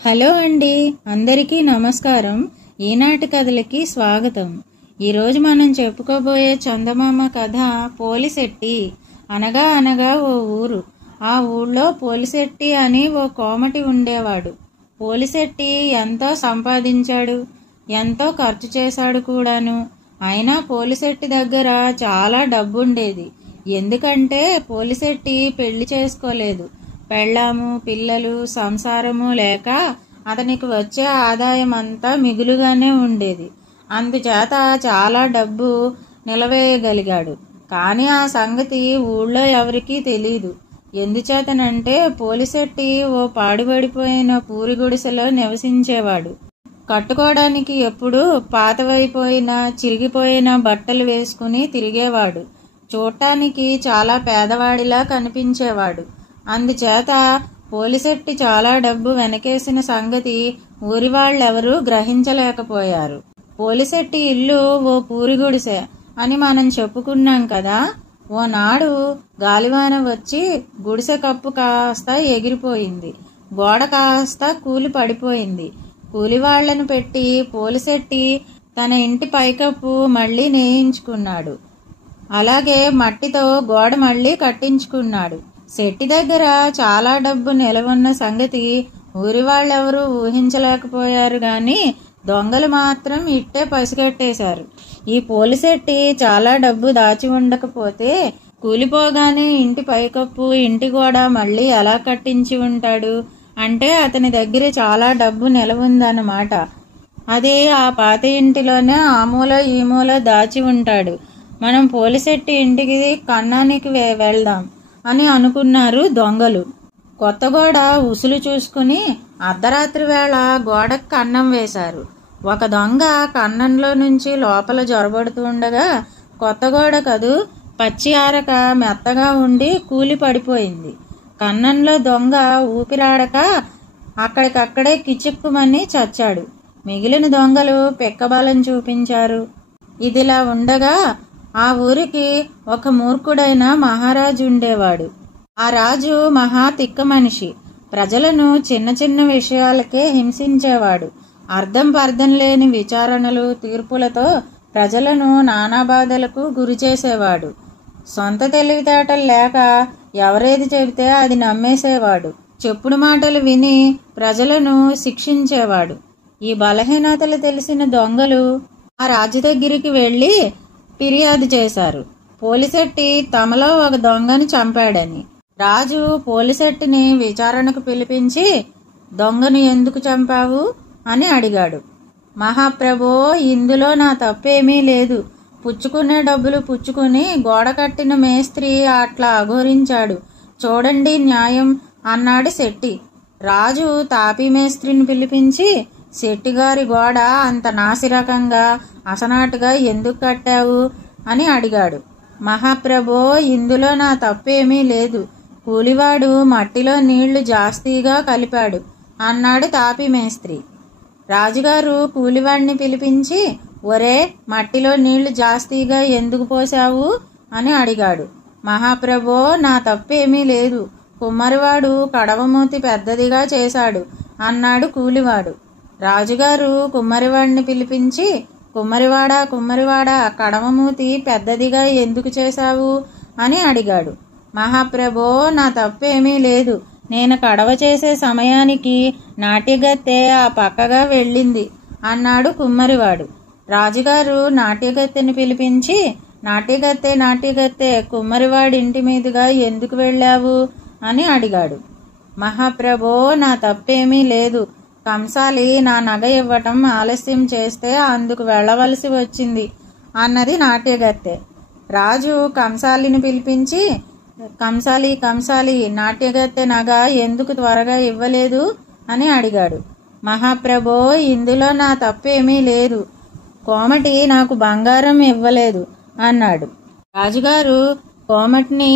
Hello అండి, అందరికీ నమస్కారం. ఈనాటి కథలకి స్వాగతం. ఈరోజు మనం చెప్పుకోబోయే చందమామ కథ పోలిశెట్టి. అనగా అనగా ఓ ఊరు. ఆ ఊళ్ళో పోలిశెట్టి అని ఓ కోమటి ఉండేవాడు. పోలిశెట్టి ఎంతో సంపాదించాడు, ఎంతో ఖర్చు చేశాడు కూడాను. అయినా పోలిశెట్టి దగ్గర చాలా డబ్బుండేది. ఎందుకంటే పోలిశెట్టి పెళ్లి చేసుకోలేదు. పెళ్ళాము, పిల్లలు, సంసారము లేక అతనికి వచ్చే ఆదాయం అంతా మిగులుగానే ఉండేది. అందుచేత చాలా డబ్బు నిలవేయగలిగాడు. కానీ ఆ సంగతి ఊళ్ళో ఎవరికీ తెలీదు. ఎందుచేతనంటే పోలిశెట్టి ఓ పాడుబడిపోయిన పూరి గుడిసెలో నివసించేవాడు. కట్టుకోవడానికి ఎప్పుడూ పాతవైపోయిన చిరిగిపోయిన బట్టలు వేసుకుని తిరిగేవాడు. చూడటానికి చాలా పేదవాడిలా కనిపించేవాడు. అందుచేత పోలిశెట్టి చాలా డబ్బు వెనకేసిన సంగతి ఊరి వాళ్ళెవరూ గ్రహించలేకపోయారు. పోలిశెట్టి ఇల్లు ఓ పూరి గుడిసె అని మనం చెప్పుకున్నాం కదా. ఓనాడు గాలివాన వచ్చి గుడిసె కప్పు కాస్త ఎగిరిపోయింది, గోడ కాస్త కూలి పడిపోయింది. కూలివాళ్లను పెట్టి పోలిశెట్టి తన ఇంటి పైకప్పు మళ్లీ నేయించుకున్నాడు. అలాగే మట్టితో గోడ మళ్లీ కట్టించుకున్నాడు. శెట్టి దగ్గర చాలా డబ్బు నిలవున్న సంగతి ఊరి వాళ్ళెవరూ ఊహించలేకపోయారు. గాని దొంగలు మాత్రం ఇట్టే పసిగట్టేశారు. ఈ పోలిశెట్టి చాలా డబ్బు దాచి ఉండకపోతే కూలిపోగానే ఇంటి పైకప్పు, ఇంటి గోడ మళ్ళీ ఎలా కట్టించి ఉంటాడు? అంటే అతని దగ్గర చాలా డబ్బు నిలవుందన్నమాట. అదే ఆ పాత ఇంటిలోనే ఆ మూల ఈ మూల దాచి ఉంటాడు. మనం పోలిశెట్టి ఇంటికి కన్నానికి వెళ్దాం అని అనుకున్నారు దొంగలు. కొత్త గోడ ఉసులు చూసుకుని అర్ధరాత్రి వేళ గోడకు కన్నం వేశారు. ఒక దొంగ కన్నంలో నుంచి లోపల జొరబడుతూ ఉండగా కొత్త గోడ కదూ, పచ్చి ఆరక మెత్తగా ఉండి కూలి పడిపోయింది. కన్నంలో దొంగ ఊపిరాడక అక్కడికక్కడే కిచుక్కుమని చచ్చాడు. మిగిలిన దొంగలు పిక్కబలం చూపించారు. ఇదిలా ఉండగా ఆ ఊరికి ఒక మూర్ఖుడైన మహారాజు ఉండేవాడు. ఆ రాజు మహా తిక్క మనిషి. ప్రజలను చిన్న చిన్న విషయాలకే హింసించేవాడు. అర్థం పర్థం లేని విచారణలు, తీర్పులతో ప్రజలను నానా బాధలకు గురి చేసేవాడు. సొంత తెలివితేటలు లేక ఎవరేది చెబితే అది నమ్మేసేవాడు. చెప్పుడు మాటలు విని ప్రజలను శిక్షించేవాడు. ఈ బలహీనతలు తెలిసిన దొంగలు ఆ రాజు దగ్గరికి వెళ్ళి ఫిర్యాదు చేశారు, పోలిశెట్టి తమలో ఒక దొంగని చంపాడని. రాజు పోలిశెట్టిని విచారణకు పిలిపించి, దొంగను ఎందుకు చంపావు అని అడిగాడు. మహాప్రభో, ఇందులో నా తప్పేమీ లేదు. పుచ్చుకునే డబ్బులు పుచ్చుకుని గోడ కట్టిన మేస్త్రి అట్లా అఘోరించాడు. చూడండి న్యాయం అన్నాడు శెట్టి. రాజు తాపీ మేస్త్రిని పిలిపించి, శెట్టిగారి గోడ అంత నాసిరకంగా అసనాటుగా ఎందుకు కట్టావు అని అడిగాడు. మహాప్రభో, ఇందులో నా తప్పేమీ లేదు. కూలివాడు మట్టిలో నీళ్లు జాస్తిగా కలిపాడు అన్నాడు తాపీ మేస్త్రి. రాజుగారు కూలివాడిని పిలిపించి, ఒరే, మట్టిలో నీళ్లు జాస్తిగా ఎందుకు పోసావు అని అడిగాడు. మహాప్రభో, నా తప్పేమీ లేదు. కుమ్మరివాడు కడవమూతి పెద్దదిగా చేశాడు అన్నాడు కూలివాడు. రాజుగారు కుమ్మరివాడిని పిలిపించి, కుమ్మరివాడా, కడవమూతి పెద్దదిగా ఎందుకు చేశావు అని అడిగాడు. మహాప్రభో, నా తప్పేమీ లేదు. నేను కడవ చేసే సమయానికి నాట్యగత్తె ఆ పక్కగా వెళ్ళింది అన్నాడు కుమ్మరివాడు. రాజుగారు నాట్యగత్తెని పిలిపించి, నాట్యగత్తె, కుమ్మరివాడి ఇంటి మీదుగా ఎందుకు వెళ్ళావు అని అడిగాడు. మహాప్రభో, నా తప్పేమీ లేదు. కంసాలి నా నగ ఇవ్వటం ఆలస్యం చేస్తే అందుకు వెళ్ళవలసి వచ్చింది అన్నది నాట్యగత్తె. రాజు కంసాలిని పిలిపించి, కంసాలి, నాట్యగత్తె నగ ఎందుకు త్వరగా ఇవ్వలేదు అని అడిగాడు. మహాప్రభో, ఇందులో నా తప్పేమీ లేదు. కోమటి నాకు బంగారం ఇవ్వలేదు అన్నాడు. రాజుగారు కోమటిని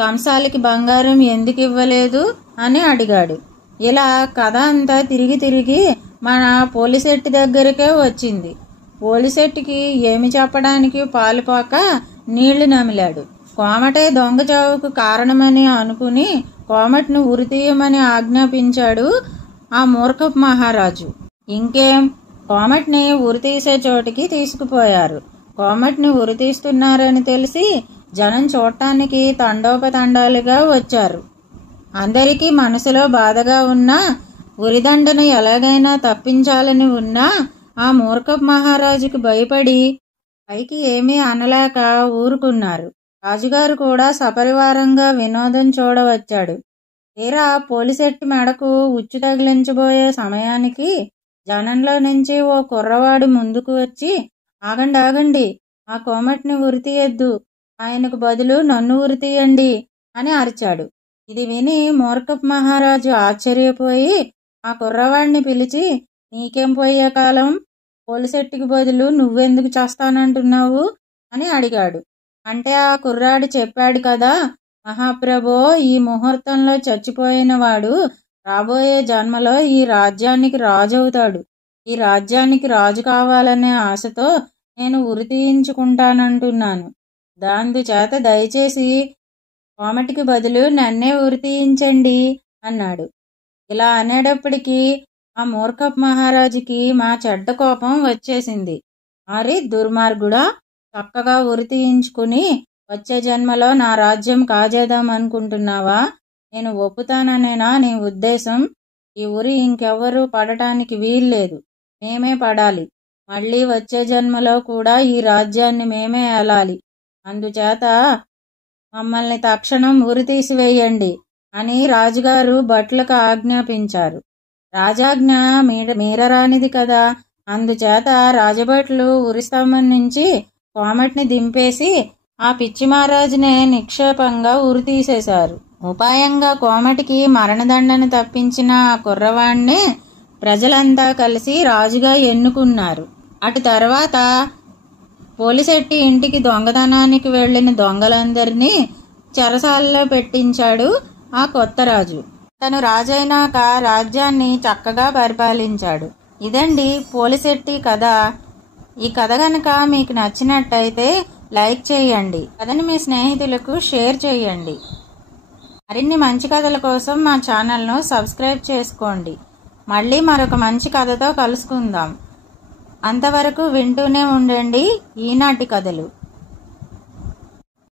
కంసాలికి బంగారం ఎందుకు ఇవ్వలేదు అని అడిగాడు. ఇలా కథ అంతా తిరిగి మన పోలిశెట్టి దగ్గరికే వచ్చింది. పోలిశెట్టికి ఏమి చెప్పడానికి పాలుపోక నీళ్లు నమిలాడు. కోమటే దొంగ చావుకు కారణమని అనుకుని కోమటిని ఉరితీయమని ఆజ్ఞాపించాడు ఆ మూర్ఖపు మహారాజు. ఇంకేం, కోమటిని ఉరితీసే చోటికి తీసుకుపోయారు. కోమటిని ఉరితీస్తున్నారని తెలిసి జనం చూడటానికి తండోపతండాలుగా వచ్చారు. అందరికీ మనసులో బాధగా ఉన్నా, ఉరిదండను ఎలాగైనా తప్పించాలని ఉన్నా ఆ మూర్ఖపు మహారాజుకి భయపడి పైకి ఏమీ అనలేక ఊరుకున్నారు. రాజుగారు కూడా సపరివారంగా వినోదం చూడవచ్చాడు. తీరా పోలిశెట్టి మెడకు ఉచ్చు తగిలించబోయే సమయానికి జనంలో నుంచి ఓ కుర్రవాడు ముందుకు వచ్చి, ఆగండి ఆగండి, ఆ కోమటిని ఉరితీయద్దు, ఆయనకు బదులు నన్ను ఉరితీయండి అని అరిచాడు. ఇది విని మూర్ఖపు మహారాజు ఆశ్చర్యపోయి ఆ కుర్రవాడిని పిలిచి, నీకేం పోయే కాలం, పోలిశెట్టికి బదులు నువ్వెందుకు చేస్తానంటున్నావు అని అడిగాడు. అంటే ఆ కుర్రాడు చెప్పాడు కదా, మహాప్రభో, ఈ ముహూర్తంలో చచ్చిపోయిన వాడు రాబోయే జన్మలో ఈ రాజ్యానికి రాజు అవుతాడు. ఈ రాజ్యానికి రాజు కావాలనే ఆశతో నేను ఉరి తీయించుకుంటానంటున్నాను. దాందుచేత దయచేసి కోమటికి బదులు నన్నే ఉరి తీయించండి అన్నాడు. ఇలా అనేటప్పటికీ ఆ మూర్ఖపు మహారాజుకి మా చెడ్డ కోపం వచ్చేసింది. మరి దుర్మార్గుడా, చక్కగా ఉరి తీయించుకుని వచ్చే జన్మలో నా రాజ్యం కాజేద్దామనుకుంటున్నావా? నేను ఒప్పుతాననేనా నీ ఉద్దేశం? ఈ ఉరి ఇంకెవ్వరూ పడటానికి వీల్లేదు, మేమే పడాలి. మళ్ళీ వచ్చే జన్మలో కూడా ఈ రాజ్యాన్ని మేమే ఏలాలి. అందుచేత మమ్మల్ని తక్షణం ఉరి తీసివేయండి అని రాజుగారు భట్లకు ఆజ్ఞాపించారు. రాజాజ్ఞ మీరరానిది కదా. అందుచేత రాజభట్లు ఉరిస్తంభం నుంచి కోమటిని దింపేసి ఆ పిచ్చి మహారాజునే నిక్షేపంగా ఉరి తీసేశారు. ఉపాయంగా కోమటికి మరణదండన తప్పించిన ఆ కుర్రవాణ్ణి ప్రజలంతా కలిసి రాజుగా ఎన్నుకున్నారు. అటు తర్వాత పోలిశెట్టి ఇంటికి దొంగతనానికి వెళ్లిన దొంగలందరినీ చెరసాలలో పెట్టించాడు ఆ కొత్త రాజు. తను రాజైనాక రాజ్యాన్ని చక్కగా పరిపాలించాడు. ఇదండి పోలిశెట్టి కథ. ఈ కథ కనుక మీకు నచ్చినట్టయితే లైక్ చేయండి, కథని మీ స్నేహితులకు షేర్ చేయండి. మరిన్ని మంచి కథల కోసం మా ఛానల్ను సబ్స్క్రైబ్ చేసుకోండి. మళ్ళీ మరొక మంచి కథతో కలుసుకుందాం. అంతవరకు వింటూనే ఉండండి ఈనాటి కథలు.